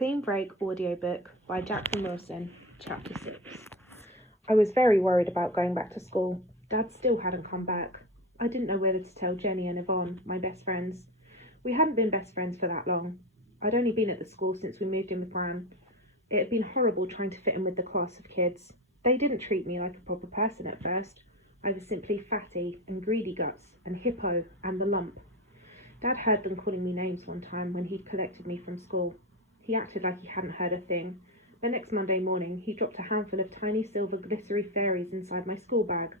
Clean Break Audiobook by Jacqueline, Chapter 6. I was very worried about going back to school. Dad still hadn't come back. I didn't know whether to tell Jenny and Yvonne, my best friends. We hadn't been best friends for that long. I'd only been at the school since we moved in with Gran. It had been horrible trying to fit in with the class of kids. They didn't treat me like a proper person at first. I was simply Fatty and Greedy Guts and Hippo and the Lump. Dad heard them calling me names one time when he'd collected me from school. He acted like he hadn't heard a thing. The next Monday morning, he dropped a handful of tiny silver glittery fairies inside my school bag.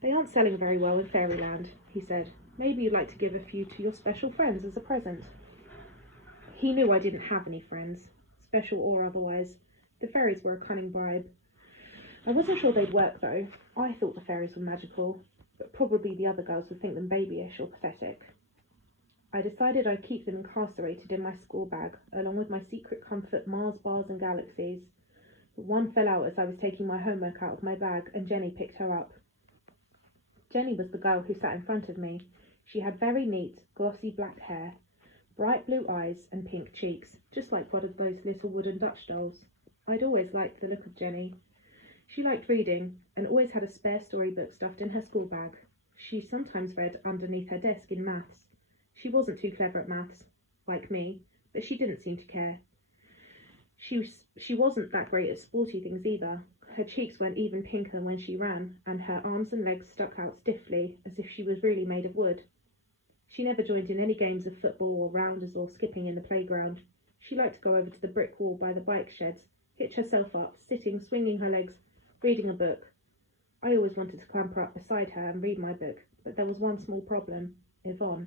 "They aren't selling very well in Fairyland," he said. "Maybe you'd like to give a few to your special friends as a present." He knew I didn't have any friends, special or otherwise. The fairies were a cunning bribe. I wasn't sure they'd work, though. I thought the fairies were magical, but probably the other girls would think them babyish or pathetic. I decided I'd keep them incarcerated in my school bag, along with my secret comfort Mars bars and galaxies. But one fell out as I was taking my homework out of my bag, and Jenny picked her up. Jenny was the girl who sat in front of me. She had very neat, glossy black hair, bright blue eyes and pink cheeks, just like one of those little wooden Dutch dolls. I'd always liked the look of Jenny. She liked reading, and always had a spare storybook stuffed in her school bag. She sometimes read underneath her desk in maths. She wasn't too clever at maths, like me, but she didn't seem to care. She wasn't that great at sporty things either. Her cheeks weren't even pinker when she ran, and her arms and legs stuck out stiffly, as if she was really made of wood. She never joined in any games of football or rounders or skipping in the playground. She liked to go over to the brick wall by the bike sheds, hitch herself up, sitting, swinging her legs, reading a book. I always wanted to clamber up beside her and read my book, but there was one small problem: Yvonne.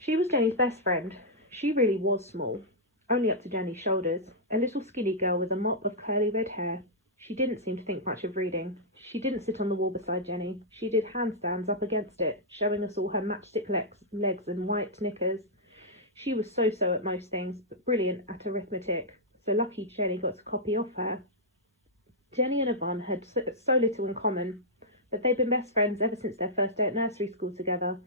She was Jenny's best friend. She really was small, only up to Jenny's shoulders, a little skinny girl with a mop of curly red hair. She didn't seem to think much of reading. She didn't sit on the wall beside Jenny. She did handstands up against it, showing us all her matchstick legs and white knickers. She was so-so at most things, but brilliant at arithmetic, so lucky Jenny got a copy off her. Jenny and Yvonne had so little in common, but they'd been best friends ever since their first day at nursery school together,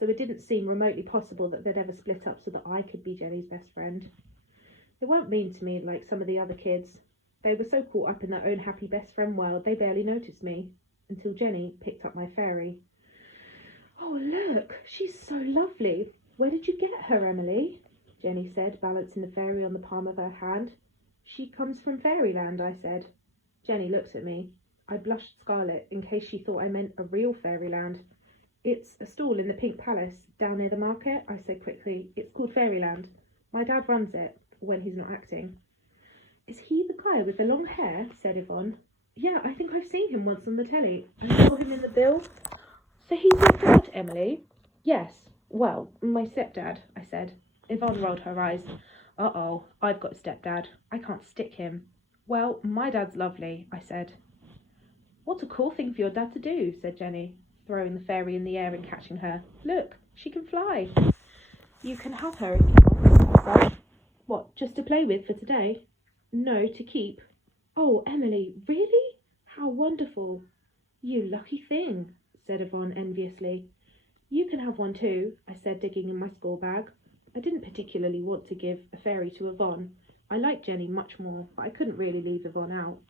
so it didn't seem remotely possible that they'd ever split up so that I could be Jenny's best friend. They weren't mean to me like some of the other kids. They were so caught up in their own happy best friend world they barely noticed me, until Jenny picked up my fairy. "Oh, look, she's so lovely. Where did you get her, Emily?" Jenny said, balancing the fairy on the palm of her hand. "She comes from Fairyland," I said. Jenny looked at me. I blushed scarlet in case she thought I meant a real Fairyland. "It's a stall in the Pink Palace, down near the market," I said quickly. "It's called Fairyland. My dad runs it, when he's not acting." "Is he the guy with the long hair?" said Yvonne. "Yeah, I think I've seen him once on the telly. I saw him in the bill." "So he's your dad, Emily?" "Yes. Well, my stepdad," I said. Yvonne rolled her eyes. "Uh-oh, I've got a stepdad. I can't stick him." "Well, my dad's lovely," I said. "What a cool thing for your dad to do," said Jenny, throwing the fairy in the air and catching her. "Look, she can fly." "You can have her if you want," I said. "What, just to play with for today?" "No, to keep." "Oh, Emily, really? How wonderful." "You lucky thing," said Yvonne enviously. "You can have one too," I said, digging in my school bag. I didn't particularly want to give a fairy to Yvonne. I liked Jenny much more, but I couldn't really leave Yvonne out.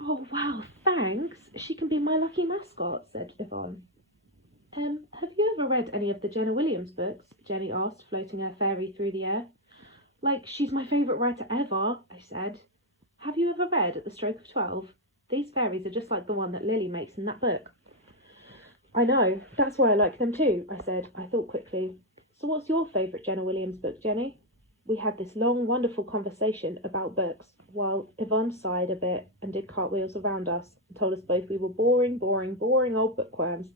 "Oh, wow, thanks. She can be my lucky mascot," said Yvonne. Have you ever read any of the Jenna Williams books?" Jenny asked, floating her fairy through the air. "Like, she's my favourite writer ever," I said. "Have you ever read At the Stroke of 12? These fairies are just like the one that Lily makes in that book." "I know, that's why I like them too," I said. I thought quickly. "So what's your favourite Jenna Williams book, Jenny?" We had this long, wonderful conversation about books, while Yvonne sighed a bit and did cartwheels around us and told us both we were boring old bookworms.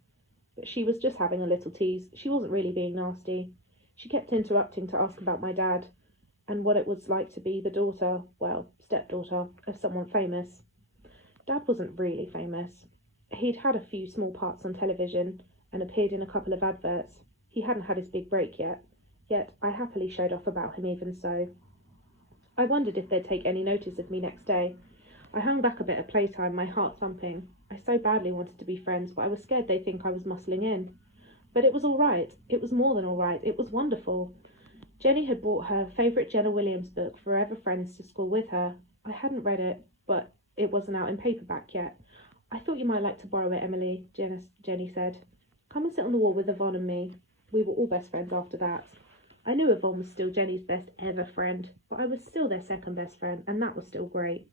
But she was just having a little tease. She wasn't really being nasty. She kept interrupting to ask about my dad and what it was like to be the daughter, well, stepdaughter, of someone famous. Dad wasn't really famous. He'd had a few small parts on television and appeared in a couple of adverts. He hadn't had his big break yet I happily showed off about him even so. I wondered if they'd take any notice of me next day. I hung back a bit at playtime, my heart thumping. I so badly wanted to be friends, but I was scared they'd think I was muscling in. But it was all right. It was more than all right. It was wonderful. Jenny had brought her favourite Jenna Williams book, Forever Friends, to school with her. I hadn't read it, but it wasn't out in paperback yet. I thought you might like to borrow it, Emily, Jenny said. Come and sit on the wall with Yvonne and me. We were all best friends after that. I knew Yvonne was still Jenny's best ever friend, but I was still their second best friend, and that was still great.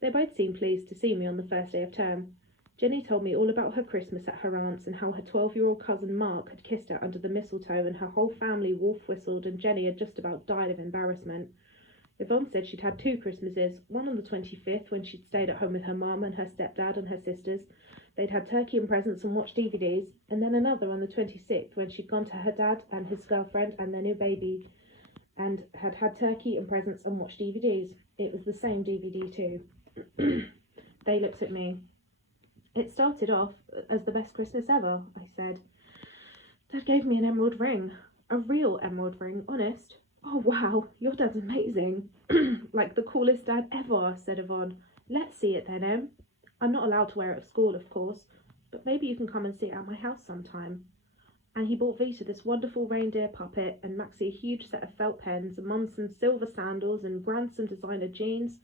They both seemed pleased to see me on the first day of term. Jenny told me all about her Christmas at her aunt's and how her 12-year-old cousin Mark had kissed her under the mistletoe and her whole family wolf-whistled and Jenny had just about died of embarrassment. Yvonne said she'd had 2 Christmases, one on the 25th when she'd stayed at home with her mum and her stepdad and her sisters. They'd had turkey and presents and watched DVDs, and then another on the 26th when she'd gone to her dad and his girlfriend and their new baby and had had turkey and presents and watched DVDs. It was the same DVD too. They looked at me. It started off as the best Christmas ever, I said. Dad gave me an emerald ring. A real emerald ring, honest. Oh wow, your dad's amazing. Like the coolest dad ever, said Yvonne. Let's see it then, Em. I'm not allowed to wear it at school, of course, but maybe you can come and see it at my house sometime. And he bought Vita this wonderful reindeer puppet, and Maxie a huge set of felt pens, and Mum some silver sandals, and Gran some designer jeans.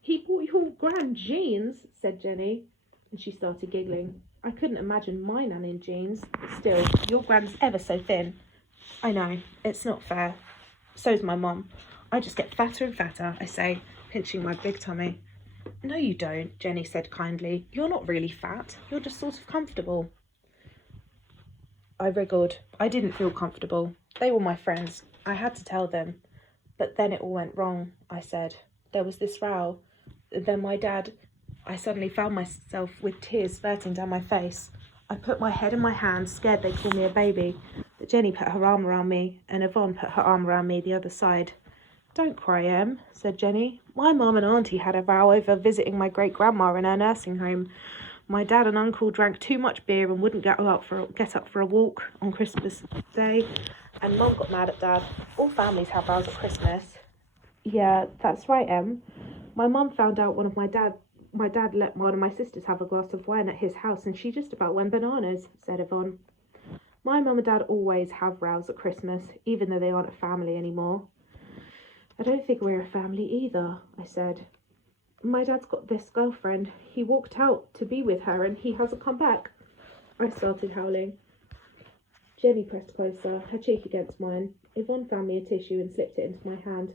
He bought your Gran jeans, said Jenny, and she started giggling. I couldn't imagine my nan in jeans. Still, your Gran's ever so thin. I know, it's not fair. So's my mum. I just get fatter and fatter, I say, pinching my big tummy. No, you don't, Jenny said kindly. You're not really fat. You're just sort of comfortable. I wriggled. I didn't feel comfortable. They were my friends. I had to tell them. But then it all went wrong, I said. There was this row. Then my dad... I suddenly found myself with tears spurting down my face. I put my head in my hands, scared they'd call me a baby. But Jenny put her arm around me, and Yvonne put her arm around me the other side. Don't cry, Em, said Jenny. My mum and auntie had a row over visiting my great-grandma in her nursing home. My dad and uncle drank too much beer and wouldn't get up for a walk on Christmas Day, and Mum got mad at Dad. All families have rows at Christmas. Yeah, that's right, Em. My mum found out my dad let one of my sisters have a glass of wine at his house, and she just about went bananas, said Yvonne. My mum and dad always have rows at Christmas, even though they aren't a family anymore. I don't think we're a family either, I said. My dad's got this girlfriend. He walked out to be with her and he hasn't come back. I started howling. Jenny pressed closer, her cheek against mine. Yvonne found me a tissue and slipped it into my hand.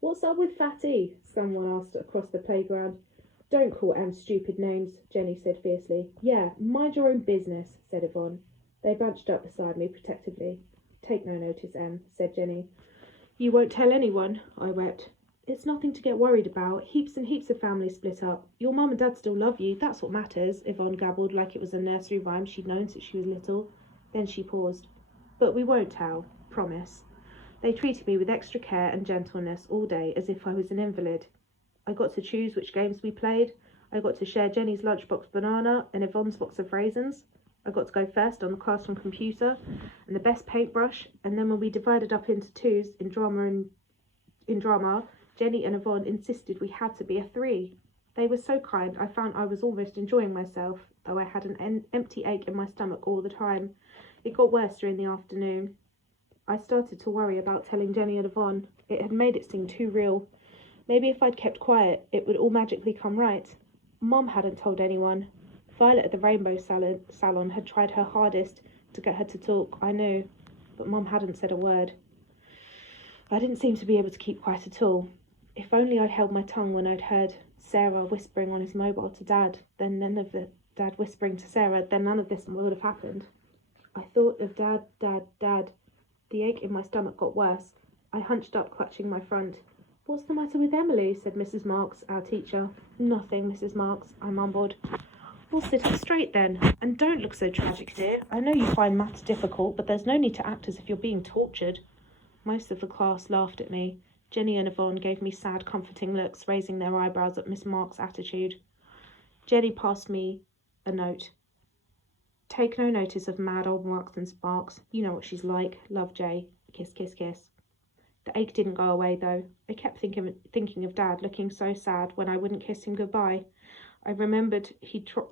What's up with Fatty? Someone asked across the playground. Don't call Em stupid names, Jenny said fiercely. Yeah, mind your own business, said Yvonne. They bunched up beside me protectively. Take no notice, Em, said Jenny. You won't tell anyone, I wept. It's nothing to get worried about. Heaps and heaps of families split up. Your mum and dad still love you. That's what matters, Yvonne gabbled like it was a nursery rhyme she'd known since she was little. Then she paused. But we won't tell. Promise. They treated me with extra care and gentleness all day as if I was an invalid. I got to choose which games we played. I got to share Jenny's lunchbox banana and Yvonne's box of raisins. I got to go first on the classroom computer and the best paintbrush, and then when we divided up into twos in drama, Jenny and Yvonne insisted we had to be a 3. They were so kind, I found I was almost enjoying myself, though I had an empty ache in my stomach all the time. It got worse during the afternoon. I started to worry about telling Jenny and Yvonne. It had made it seem too real. Maybe if I'd kept quiet, it would all magically come right. Mum hadn't told anyone. Violet at the Rainbow Salon had tried her hardest to get her to talk, I knew, but Mum hadn't said a word. I didn't seem to be able to keep quiet at all. If only I'd held my tongue when I'd heard Sarah whispering on his mobile to Dad, Dad whispering to Sarah, then none of this would have happened. I thought of Dad, Dad, Dad. The ache in my stomach got worse. I hunched up, clutching my front. What's the matter with Emily? Said Mrs. Marks, our teacher. Nothing, Mrs. Marks, I mumbled. Well, sit up straight then, and don't look so tragic, dear. I know you find maths difficult, but there's no need to act as if you're being tortured. Most of the class laughed at me. Jenny and Yvonne gave me sad, comforting looks, raising their eyebrows at Miss Marks' attitude. Jenny passed me a note. Take no notice of mad old Marks and Sparks. You know what she's like. Love, Jay. Kiss, kiss, kiss. The ache didn't go away, though. I kept thinking of Dad, looking so sad when I wouldn't kiss him goodbye. I remembered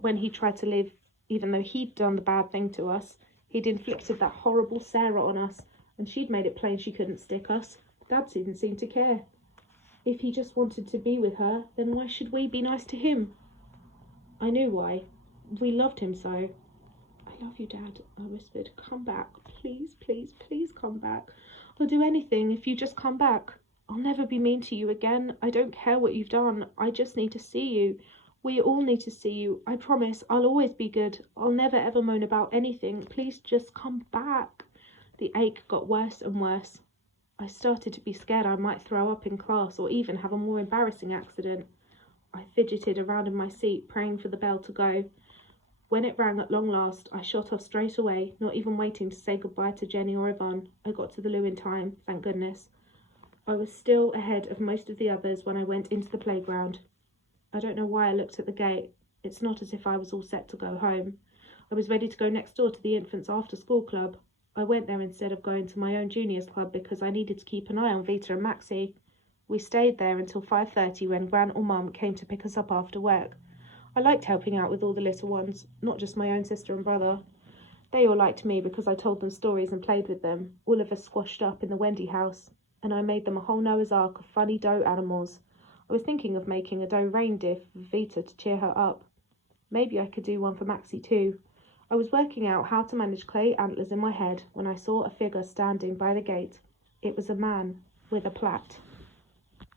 when he tried to leave, even though he'd done the bad thing to us. He'd inflicted that horrible Sarah on us, and she'd made it plain she couldn't stick us. Dad didn't seem to care. If he just wanted to be with her, then why should we be nice to him? I knew why. We loved him so. I love you, Dad, I whispered. Come back. Please, please, please come back. I'll do anything if you just come back. I'll never be mean to you again. I don't care what you've done. I just need to see you. We all need to see you. I promise I'll always be good. I'll never ever moan about anything. Please just come back. The ache got worse and worse. I started to be scared I might throw up in class or even have a more embarrassing accident. I fidgeted around in my seat, praying for the bell to go. When it rang at long last, I shot off straight away, not even waiting to say goodbye to Jenny or Yvonne. I got to the loo in time, thank goodness. I was still ahead of most of the others when I went into the playground. I don't know why I looked at the gate. It's not as if I was all set to go home. I was ready to go next door to the infants' after-school club. I went there instead of going to my own juniors club because I needed to keep an eye on Vita and Maxie. We stayed there until 5:30 when Gran or Mum came to pick us up after work. I liked helping out with all the little ones, not just my own sister and brother. They all liked me because I told them stories and played with them, all of us squashed up in the Wendy house, and I made them a whole Noah's Ark of funny dough animals. I was thinking of making a dough reindeer for Vita to cheer her up. Maybe I could do one for Maxie too. I was working out how to manage clay antlers in my head when I saw a figure standing by the gate. It was a man with a plait.